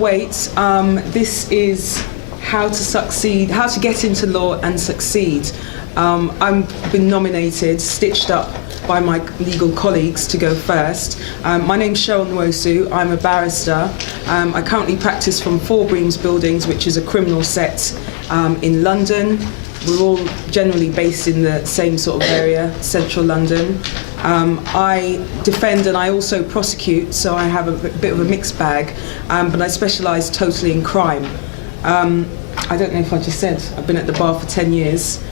wait. This is how to succeed, how to get into law and succeed. I've been nominated, stitched up by my legal colleagues to go first. My name's Cheryl Nwosu. I'm a barrister. I currently practice from Four Breams Buildings, which is a criminal set in London. We're all generally based in the same sort of area, central London. I defend and I also prosecute, so I have a bit of a mixed bag, but I specialise totally in crime. I don't know if I just said, I've been at the bar for 10 years,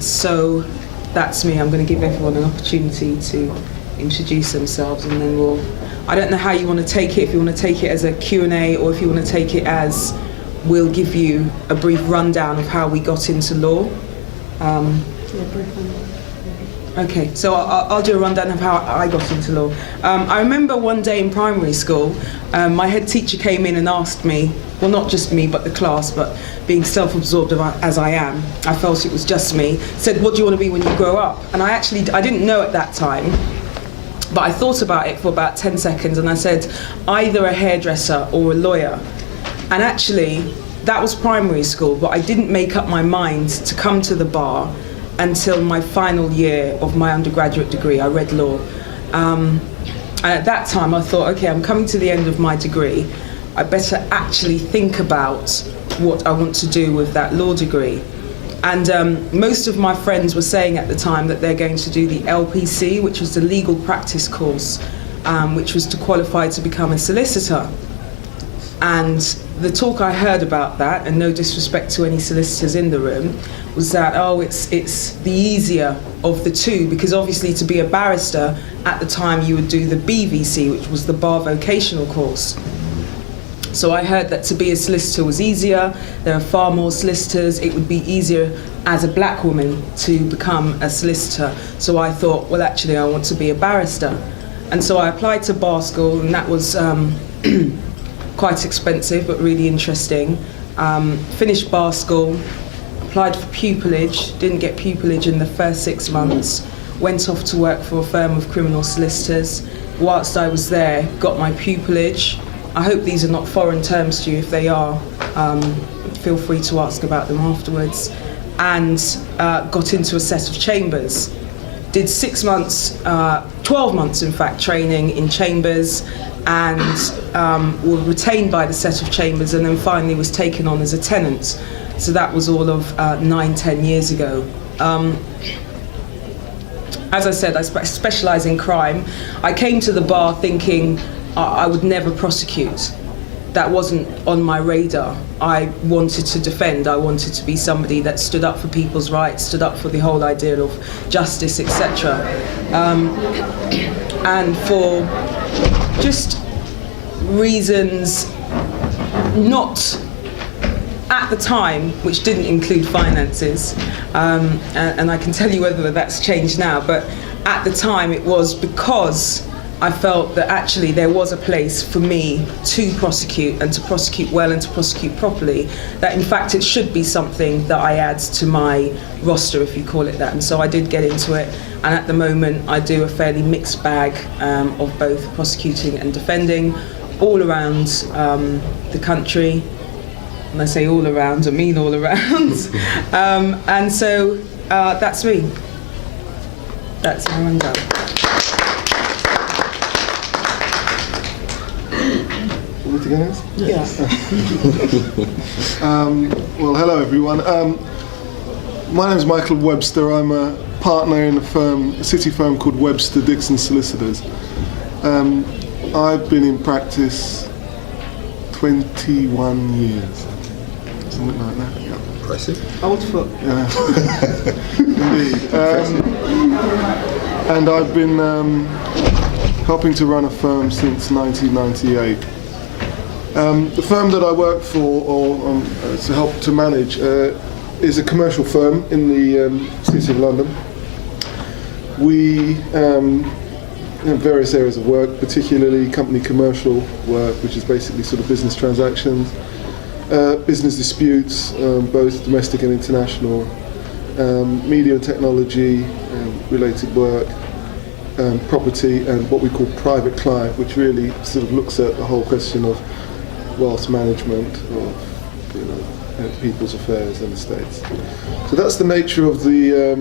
so that's me. I'm going to give everyone an opportunity to introduce themselves, and then I don't know how you want to take it, if you want to take it as a Q&A or if you want to take it as we'll give you a brief rundown of how we got into law. Okay, so I'll do a rundown of how I got into law. I remember one day in primary school, my head teacher came in and asked me, well, not just me, but the class, but being self-absorbed as I am, I felt it was just me, said, what do you want to be when you grow up? And I didn't know at that time, but I thought about it for about 10 seconds, and I said, either a hairdresser or a lawyer. And actually, that was primary school, but I didn't make up my mind to come to the bar until my final year of my undergraduate degree. I read law. And at that time, I thought, okay, I'm coming to the end of my degree. I better actually think about what I want to do with that law degree. And most of my friends were saying at the time that they're going to do the LPC, which was the legal practice course, which was to qualify to become a solicitor. And the talk I heard about that, and no disrespect to any solicitors in the room, was that, oh, it's the easier of the two, because obviously to be a barrister, at the time you would do the BVC, which was the bar vocational course. So I heard that to be a solicitor was easier, there are far more solicitors, it would be easier as a black woman to become a solicitor. So I thought, well, actually I want to be a barrister. And so I applied to bar school, and that was quite expensive, but really interesting. Finished bar school, applied for pupillage, didn't get pupillage in the first 6 months, went off to work for a firm of criminal solicitors. Whilst I was there, got my pupillage. I hope these are not foreign terms to you. If they are, feel free to ask about them afterwards. And got into a set of chambers. Did 6 months, 12 months in fact, training in chambers, and were retained by the set of chambers, and then finally was taken on as a tenant. So that was all of 9-10 years ago. As I said, I specialise in crime. I came to the bar thinking I would never prosecute. That wasn't on my radar. I wanted to defend. I wanted to be somebody that stood up for people's rights, stood up for the whole idea of justice, etc. And for just reasons not at the time, which didn't include finances, and I can tell you whether that's changed now, but at the time it was because I felt that actually there was a place for me to prosecute, and to prosecute well and to prosecute properly, that in fact it should be something that I add to my roster, if you call it that. And so I did get into it, and at the moment I do a fairly mixed bag of both prosecuting and defending all around the country. When I say all around, I mean all around. And so that's me. That's my rundown. Yeah. Well, hello everyone. My name is Michael Webster. I'm a partner in a city firm called Webster Dixon Solicitors. I've been in practice 21 years, something like that. Yeah. Impressive. Old foot. Yeah. Indeed. And I've been helping to run a firm since 1998. The firm that I work for, or to help to manage, is a commercial firm in the City of London. We have various areas of work, particularly company commercial work, which is basically sort of business transactions, business disputes, both domestic and international, media and technology related work, property, and what we call private client, which really sort of looks at the whole question of wealth management, of people's affairs and estates. So that's the nature of the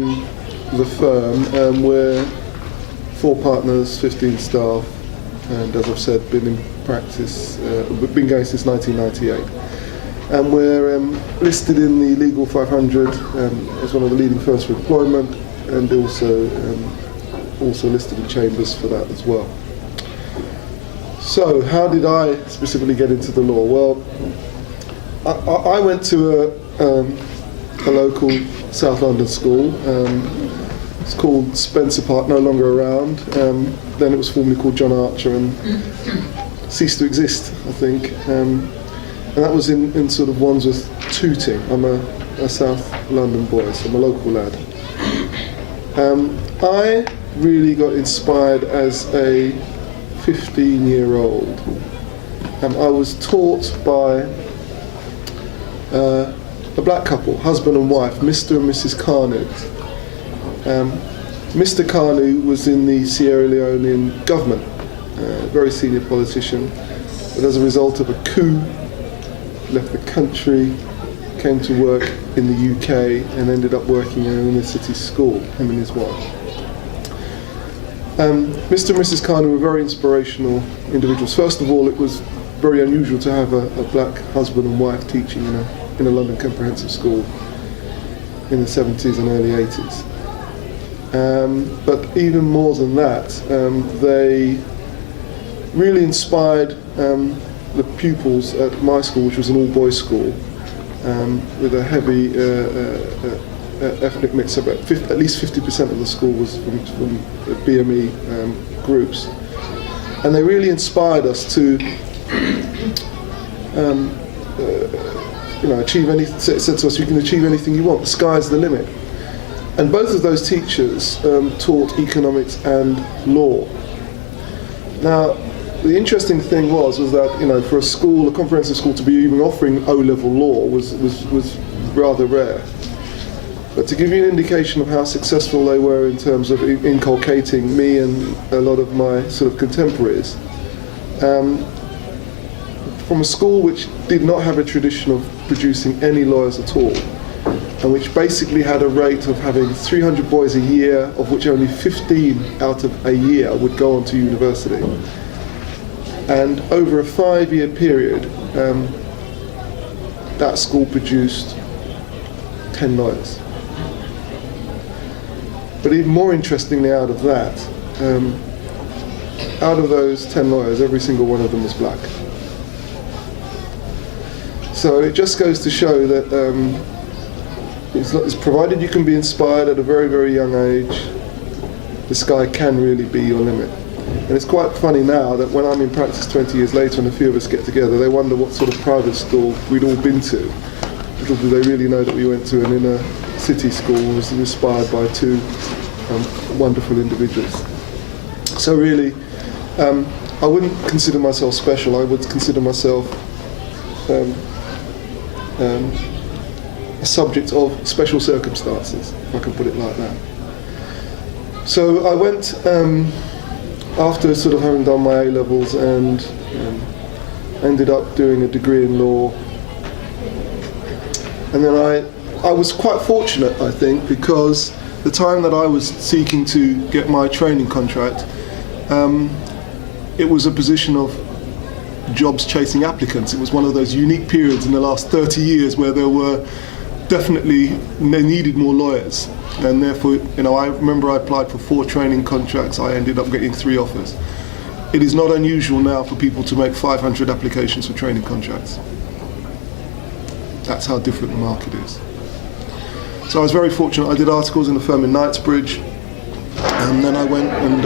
firm. We're 4 partners, 15 staff, and as I've said, been in practice, been going since 1998. And we're listed in the Legal 500 as one of the leading firms for employment, and also listed in Chambers for that as well. So how did I specifically get into the law? Well, I went to a local South London school. It's called Spencer Park, no longer around. Then it was formerly called John Archer and ceased to exist, I think. And that was in sort of Wandsworth, Tooting. I'm a South London boy, so I'm a local lad. I really got inspired as a 15-year-old. I was taught by a black couple, husband and wife, Mr. and Mrs. Kanu. Mr. Kanu was in the Sierra Leonean government, a very senior politician, but as a result of a coup, left the country, came to work in the UK and ended up working in an inner city school, him and his wife. Mr. and Mrs. Kanu were very inspirational individuals. First of all, it was very unusual to have a black husband and wife teaching in a London comprehensive school in the 70s and early 80s. But even more than that, they really inspired the pupils at my school, which was an all-boys school, with a heavy ethnic mix. About at least 50% of the school was from BME groups, and they really inspired us to achieve anything. Said to us, you can achieve anything you want. The sky's the limit. And both of those teachers taught economics and law. Now, the interesting thing was that for a school, a comprehensive school, to be even offering O-level law was rather rare. But to give you an indication of how successful they were in terms of inculcating me and a lot of my sort of contemporaries, from a school which did not have a tradition of producing any lawyers at all, and which basically had a rate of having 300 boys a year, of which only 15 out of a year would go on to university. And over a 5-year period, that school produced 10 lawyers. But even more interestingly, out of that, out of those 10 lawyers, every single one of them was black. So it just goes to show that it's provided you can be inspired at a very, very young age, the sky can really be your limit. And it's quite funny now that when I'm in practice 20 years later and a few of us get together, they wonder what sort of private school we'd all been to. Little do they really know that we went to an inner city school and was inspired by 2 wonderful individuals. So really, I wouldn't consider myself special. I would consider myself a subject of special circumstances, if I can put it like that. So I went, after sort of having done my A-levels and ended up doing a degree in law. And then I was quite fortunate, I think, because the time that I was seeking to get my training contract, it was a position of jobs chasing applicants. It was one of those unique periods in the last 30 years where there were definitely, they needed more lawyers. And therefore, I remember I applied for 4 training contracts. I ended up getting 3 offers. It is not unusual now for people to make 500 applications for training contracts. That's how different the market is. So I was very fortunate. I did articles in a firm in Knightsbridge, and then I went and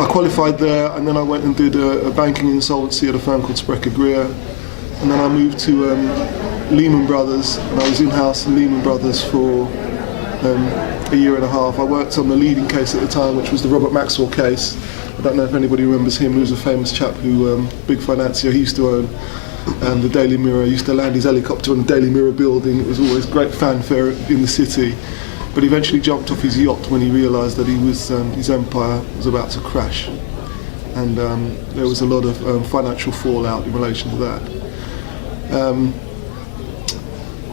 I qualified there, and then I went and did a banking insolvency at a firm called Sprecher Greer, and then I moved to Lehman Brothers, and I was in-house in Lehman Brothers for a year and a half. I worked on the leading case at the time, which was the Robert Maxwell case. I don't know if anybody remembers him. He was a famous chap who, big financier. He used to own the Daily Mirror. He used to land his helicopter on the Daily Mirror building. It was always great fanfare in the city. But he eventually jumped off his yacht when he realised that his empire was about to crash. and there was a lot of financial fallout in relation to that.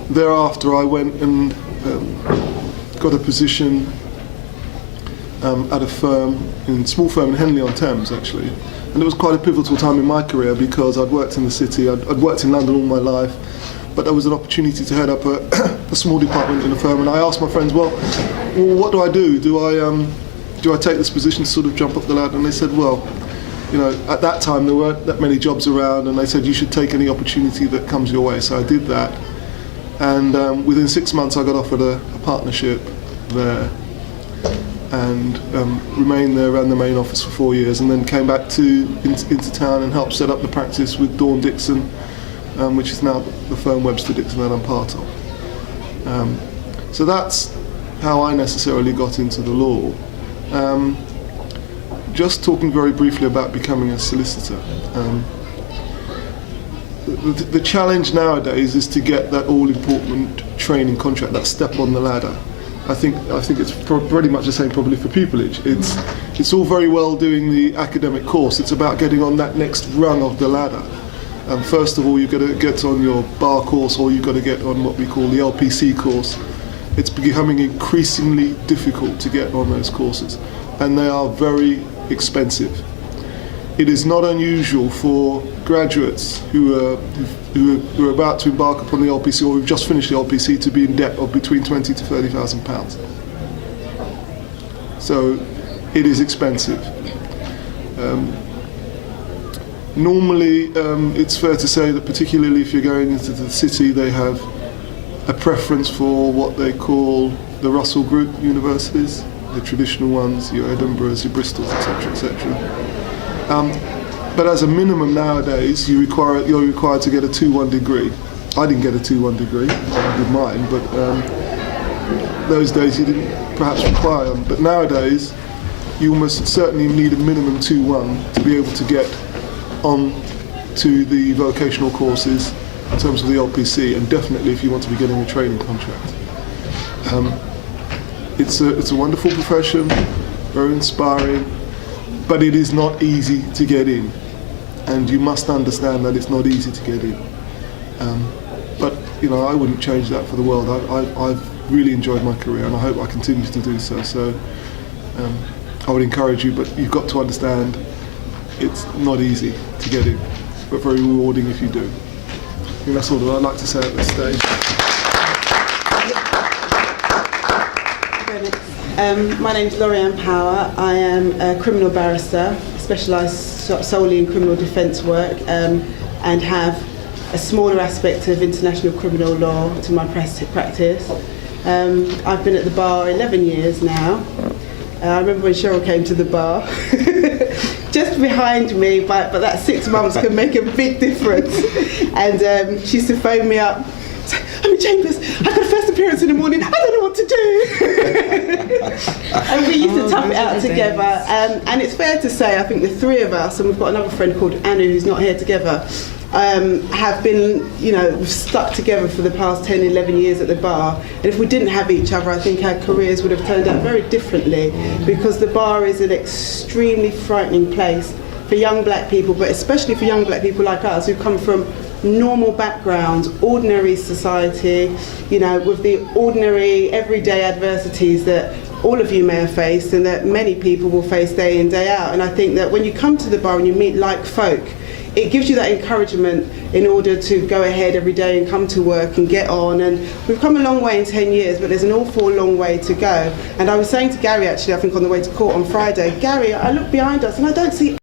Thereafter, I went and got a position at a small firm in Henley-on-Thames, actually. And it was quite a pivotal time in my career because I'd worked in the city, I'd worked in London all my life, but there was an opportunity to head up a small department in a firm, and I asked my friends, well, what do I do? Do I take this position to sort of jump up the ladder? And they said, well, you know, at that time there weren't that many jobs around, and they said you should take any opportunity that comes your way. So I did that, and within 6 months I got offered a partnership there, and remained there, ran the main office for 4 years, and then came back into town and helped set up the practice with Dawn Dixon, which is now the firm Webster Dixon that I'm part of. So that's how I necessarily got into the law. Just talking very briefly about becoming a solicitor. The challenge nowadays is to get that all-important training contract, that step on the ladder. I think it's pretty much the same probably for pupillage. It's all very well doing the academic course. It's about getting on that next rung of the ladder. First of all, you've got to get on your bar course, or you've got to get on what we call the LPC course. It's becoming increasingly difficult to get on those courses, and they are very expensive. It is not unusual for graduates who are about to embark upon the LPC, or who've just finished the LPC, to be in debt of between £20,000 to £30,000. So it is expensive. Normally, it's fair to say that particularly if you're going into the city, they have a preference for what they call the Russell Group universities, the traditional ones, your Edinburghs, your Bristols, etc., etc. But as a minimum nowadays, you're required to get a 2-1 degree. I didn't get a 2-1 degree with mine, but those days you didn't perhaps require them. But nowadays, you almost certainly need a minimum 2-1 to be able to get on to the vocational courses in terms of the LPC, and definitely if you want to be getting a training contract. It's a wonderful profession, very inspiring, but it is not easy to get in, and you must understand that it's not easy to get in. But you know, I wouldn't change that for the world. I've really enjoyed my career, and I hope I continue to do so. So I would encourage you, but you've got to understand it's not easy to get in, but very rewarding if you do. I think that's all that I'd like to say at this stage. My name's Laurianne Power. I am a criminal barrister, specialise solely in criminal defence work, and have a smaller aspect of international criminal law to my practice. I've been at the bar 11 years now. I remember when Cheryl came to the bar, just behind me, but that 6 months can make a big difference. And she used to phone me up, I'm in Chambers, I've got a first appearance in the morning, I don't know what to do. And we used to tough it out together. And it's fair to say, I think the three of us, and we've got another friend called Anu who's not here together, have been, you know, we've stuck together for the past 10, 11 years at the bar. And if we didn't have each other, I think our careers would have turned out very differently, because the bar is an extremely frightening place for young black people, but especially for young black people like us who come from normal backgrounds, ordinary society, you know, with the ordinary everyday adversities that all of you may have faced and that many people will face day in, day out. And I think that when you come to the bar and you meet like folk, it gives you that encouragement in order to go ahead every day and come to work and get on. And we've come a long way in 10 years, but there's an awful long way to go. And I was saying to Gary, actually, I think on the way to court on Friday, Gary, I look behind us and I don't see